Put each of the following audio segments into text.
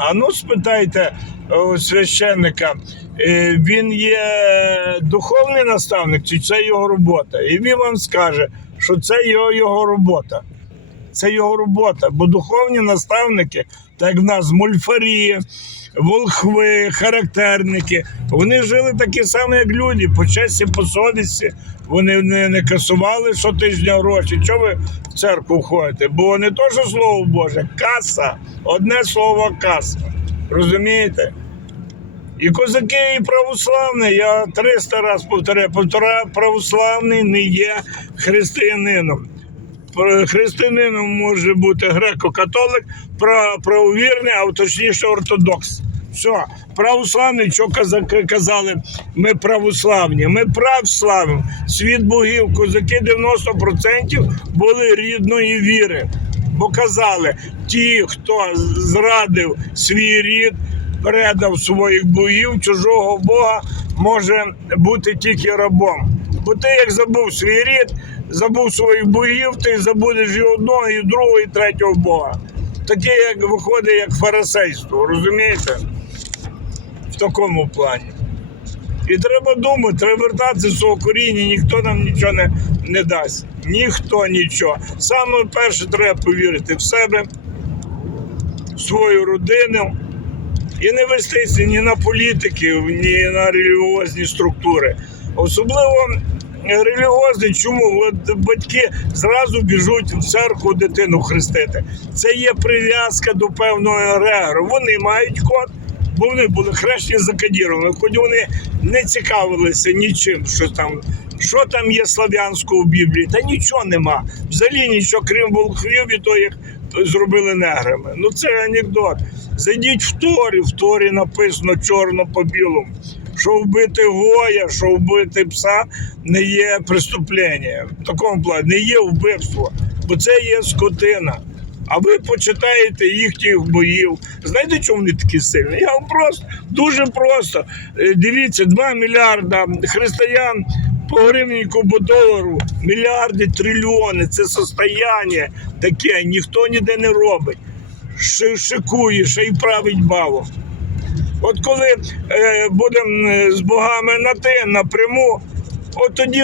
А ну спитайте у священника, е, він є духовний наставник, чи це його робота? І він вам скаже, що це його, його робота. Це його робота, бо духовні наставники, так в нас мольфарі, волхви, характерники, вони жили такі самі, як люди, по честі, по совісті. Вони не, не касували щотижня гроші. Чого ви в церкву ходите? Бо вони теж слово Боже, каса, одне слово каса. Розумієте? І козаки, і православні, я 300 разів повторяю, повторяю, православний не є християнином. Християнином може бути греко-католик, пра- правовірний, а точніше ортодокс. Все, православний, що казали, ми православні, ми православні. Світ богів, козаки 90% були рідної віри. Бо казали, ті, хто зрадив свій рід, передав своїх богів, чужого Бога може бути тільки рабом. Бо ти як забув свій рід, забув своїх богів, ти забудеш і одного, і другого, і третього Бога. Таке, як виходить, як фарисейство, розумієте? В такому плані. І треба думати, треба вертатися з свого коріння, ніхто нам нічого не, не дасть. Ніхто нічого. Саме перше треба повірити в себе, в свою родину і не вестися ні на політиків, ні на релігіозні структури. Особливо релігіозні, чому батьки зразу біжуть в церкву дитину хрестити. Це є прив'язка до певного егрегору. Вони мають код, бо вони були хрещені закодіровані, хоч вони не цікавилися нічим, що там. Що там є слав'янського в Біблії? Та нічого нема. Взагалі нічого, крім волхвів і то, як зробили неграми. Ну це анекдот. Зайдіть в Торі, в Торі написано чорно по білому. Що вбити гоя, що вбити пса не є преступлення. В такому плані не є вбивство, бо це є скотина. А ви почитаєте їхніх боїв. Знаєте, чому вони такі сильні? Я вам просто дуже просто. Е, Дивіться, 2 мільярда християн по гривніку по долару, мільярди, трильйони. Це состояння таке, ніхто ніде не робить. Ши- Шикує, ще й править бавом. От коли е, будемо е, з богами на ти напряму, от тоді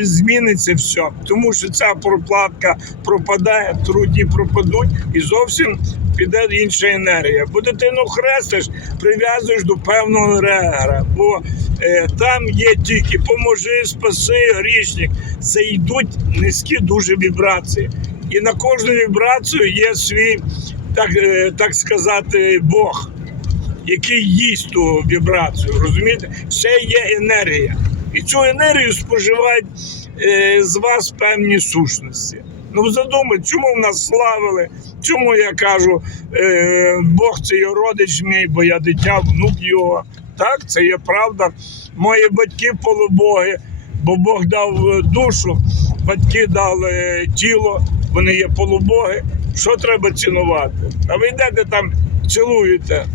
і зміниться все. Тому що ця проплатка пропадає, трудні пропадуть і зовсім піде інша енергія. Бо дитину хрестиш, прив'язуєш до певного регера. Бо е, там є тільки поможи, спаси, грішник. Це йдуть низькі дуже вібрації. І на кожну вібрацію є свій, так, е, так сказати, Бог який їсть ту вібрацію. Розумієте? Все є енергія. І цю енергію споживають е, з вас певні сущності. Ну задумайте, чому в нас славили? Чому я кажу, е, Бог це його родич мій, бо я дитя, внук його. Так, це є правда. Мої батьки полубоги, бо Бог дав е, душу, батьки дали тіло, вони є полубоги. Що треба цінувати? А ви йдете там, цілуєте